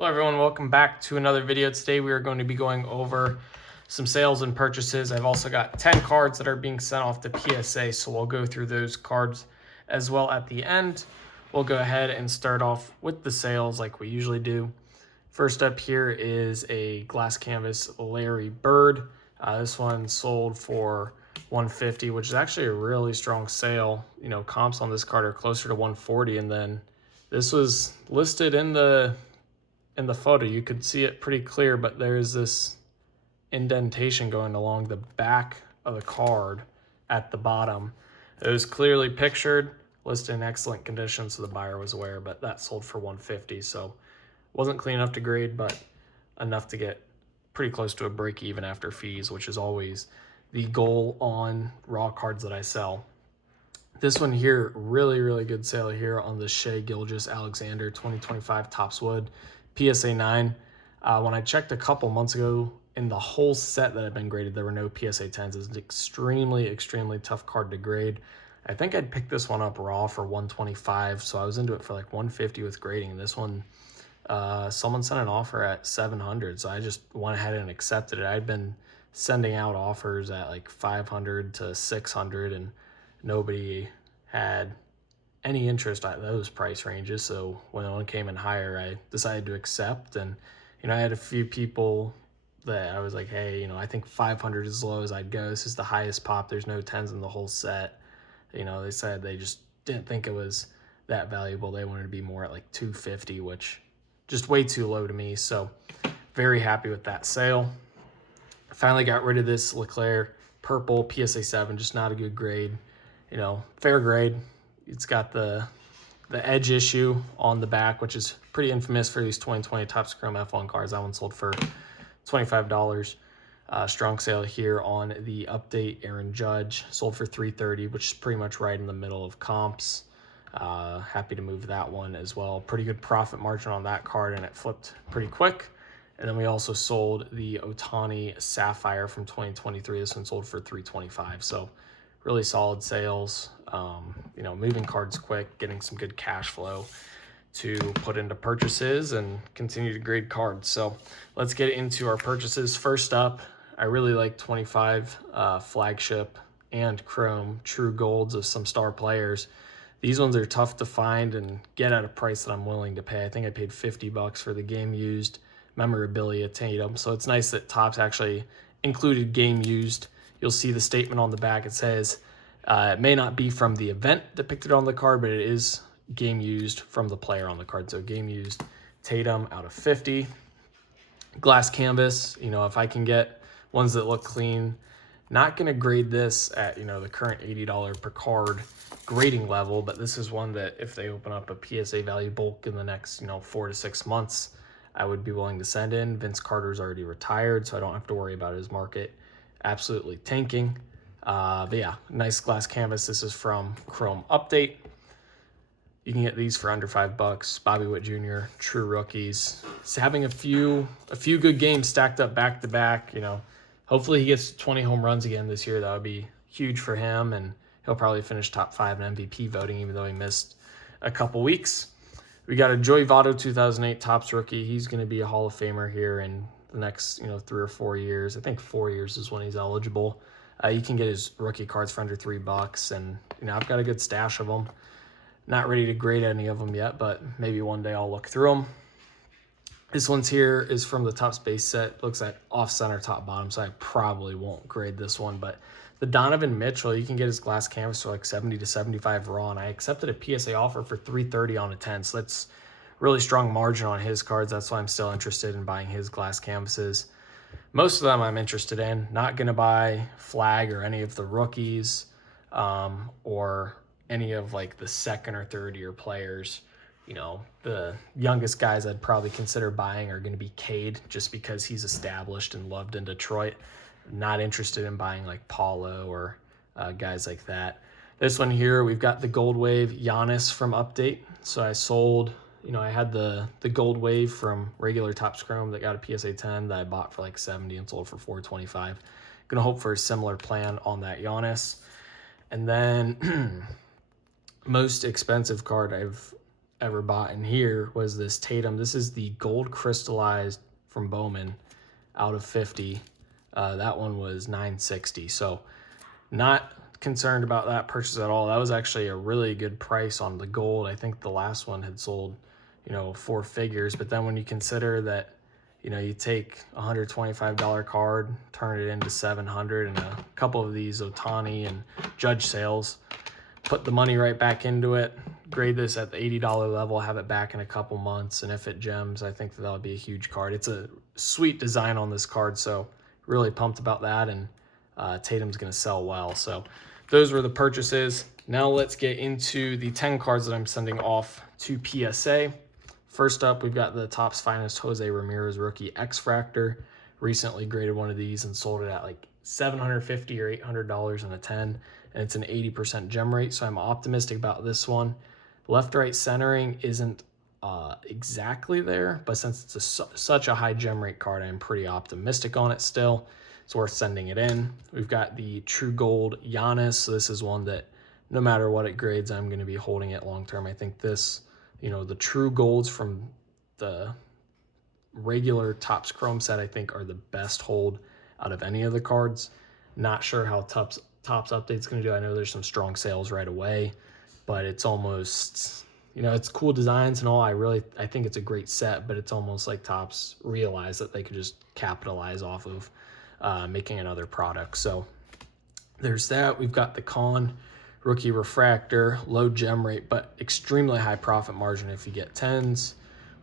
Hello everyone, welcome back to another video. Today we are going to be going over some sales and purchases. I've also got 10 cards that are being sent off to PSA, so we'll go through those cards as well at the end. We'll go ahead and start off with the sales like we usually do. First up here is a glass canvas Larry Bird. This one sold for $150, which is actually a really strong sale. You know, comps on this card are closer to $140, and then this was listed in the photo. You could see it pretty clear, but there's this indentation going along the back of the card at the bottom. It was clearly pictured, listed in excellent condition, so the buyer was aware, but that sold for $150. So wasn't clean enough to grade, but enough to get pretty close to a break even after fees, which is always the goal on raw cards that I sell. This one here, really good sale here on the Shea Gilgeous-Alexander 2025 Topps Wood PSA 9. When I checked a couple months ago, in the whole set that had been graded, there were no PSA 10s. It's an extremely tough card to grade. I think I'd picked this one up raw for $125, so I was into it for like $150 with grading. And this one, someone sent an offer at $700, so I just went ahead and accepted it. I'd been sending out offers at like $500 to $600, and nobody had any interest at those price ranges. So when one came in higher, I decided to accept. And I had a few people that I was like, hey, I think 500 is as low as I'd go. This is the highest pop. There's no 10s in the whole set. They said they just didn't think it was that valuable. They wanted to be more at like 250, which just way too low to me. So very happy with that sale. I finally got rid of this Leclerc purple PSA 7, just not a good grade. Fair grade. It's got the edge issue on the back, which is pretty infamous for these 2020 Topps Chrome F1 cards. That one sold for $25. Strong sale here on the update Aaron Judge, sold for $330, which is pretty much right in the middle of comps. Happy to move that one as well. Pretty good profit margin on that card, and it flipped pretty quick. And then we also sold the Ohtani Sapphire from 2023. This one sold for $325. So really solid sales. Moving cards quick, getting some good cash flow to put into purchases and continue to grade cards. So let's get into our purchases. First up, I really like 25 flagship and chrome true golds of some star players. These ones are tough to find and get at a price that I'm willing to pay. I think I paid $50 for the game used memorabilia Tatum. So it's nice that Topps actually included game used. You'll see the statement on the back. It says, it may not be from the event depicted on the card, but it is game used from the player on the card. So game used Tatum out of 50. Glass canvas, if I can get ones that look clean, not going to grade this at, the current $80 per card grading level, but this is one that if they open up a PSA value bulk in the next, 4 to 6 months, I would be willing to send in. Vince Carter's already retired, so I don't have to worry about his market absolutely tanking. But yeah, nice glass canvas. This is from Chrome Update. You can get these for under $5. Bobby Witt Jr., true rookies. He's having a few good games stacked up back to back. Hopefully he gets 20 home runs again this year. That would be huge for him, and he'll probably finish top 5 in MVP voting, even though he missed a couple weeks. We got a Joey Votto 2008 Topps rookie. He's going to be a Hall of Famer here in the next 3 or 4 years. I think 4 years is when he's eligible. You can get his rookie cards for under $3, and I've got a good stash of them. Not ready to grade any of them yet, but maybe one day I'll look through them. This one's here is from the Topps base set. Looks like off-center, top-bottom, so I probably won't grade this one. But the Donovan Mitchell, you can get his glass canvas for like 70 to 75 raw, and I accepted a PSA offer for $330 on a 10, so that's really strong margin on his cards. That's why I'm still interested in buying his glass canvases. Most of them I'm interested in. Not going to buy Flag or any of the rookies or any of like the second or third year players. The youngest guys I'd probably consider buying are going to be Cade, just because he's established and loved in Detroit. Not interested in buying like Paulo or guys like that. This one here, we've got the Gold Wave Giannis from Update. So I sold, I had the Gold Wave from regular Topps Chrome that got a PSA 10 that I bought for like 70 and sold for $425. Gonna hope for a similar plan on that Giannis. And then most expensive card I've ever bought in here was this Tatum. This is the gold crystallized from Bowman out of 50. That one was $960. So not concerned about that purchase at all. That was actually a really good price on the gold. I think the last one had sold, you know, 4 figures. But then when you consider that, you know, you take a $125 card, turn it into $700, and a couple of these Otani and Judge sales, put the money right back into it, grade this at the $80 level, have it back in a couple months, and if it gems, I think that would be a huge card. It's a sweet design on this card, so really pumped about that, and Tatum's going to sell well. So those were the purchases. Now let's get into the 10 cards that I'm sending off to PSA. First up, we've got the Topps Finest Jose Ramirez Rookie X-Fractor. Recently graded one of these and sold it at like $750 or $800 on a 10, and it's an 80% gem rate, so I'm optimistic about this one. Left-right centering isn't exactly there, but since it's such a high gem rate card, I'm pretty optimistic on it still. It's worth sending it in. We've got the True Gold Giannis. So this is one that no matter what it grades, I'm going to be holding it long term. I think this, you know, the True Golds from the regular Topps Chrome set, I think, are the best hold out of any of the cards. Not sure how Topps Update's going to do. I know there's some strong sales right away, but it's almost, you know, it's cool designs and all. I think it's a great set, but it's almost like Topps realized that they could just capitalize off of making another product. So there's that. We've got the Con Rookie Refractor, low gem rate, but extremely high profit margin if you get 10s.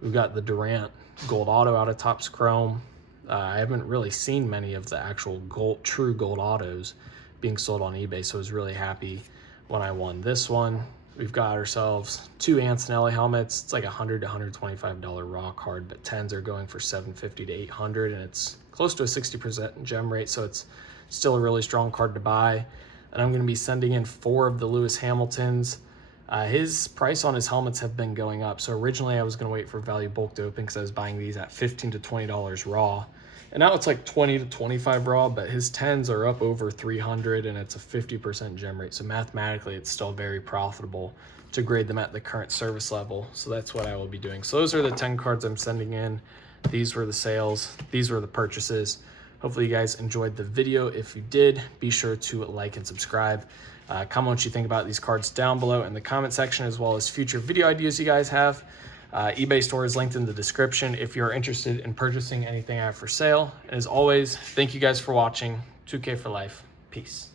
We've got the Durant Gold Auto out of Topps Chrome. I haven't really seen many of the actual true gold autos being sold on eBay, so I was really happy when I won this one. We've got ourselves 2 Antonelli helmets. It's like $100 to $125 raw card, but 10s are going for $750 to $800, and it's close to a 60% gem rate, so it's still a really strong card to buy. And I'm going to be sending in 4 of the Lewis Hamiltons. His price on his helmets have been going up. So originally I was going to wait for value bulk to open because I was buying these at $15 to $20 raw. And now it's like $20 to $25 raw, but his 10s are up over 300 and it's a 50% gem rate. So mathematically it's still very profitable to grade them at the current service level. So that's what I will be doing. So those are the 10 cards I'm sending in. These were the sales. These were the purchases. Hopefully you guys enjoyed the video. If you did, be sure to like and subscribe. Comment what you think about these cards down below in the comment section, as well as future video ideas you guys have. eBay store is linked in the description if you're interested in purchasing anything I have for sale. And as always, thank you guys for watching. 2K for life. Peace.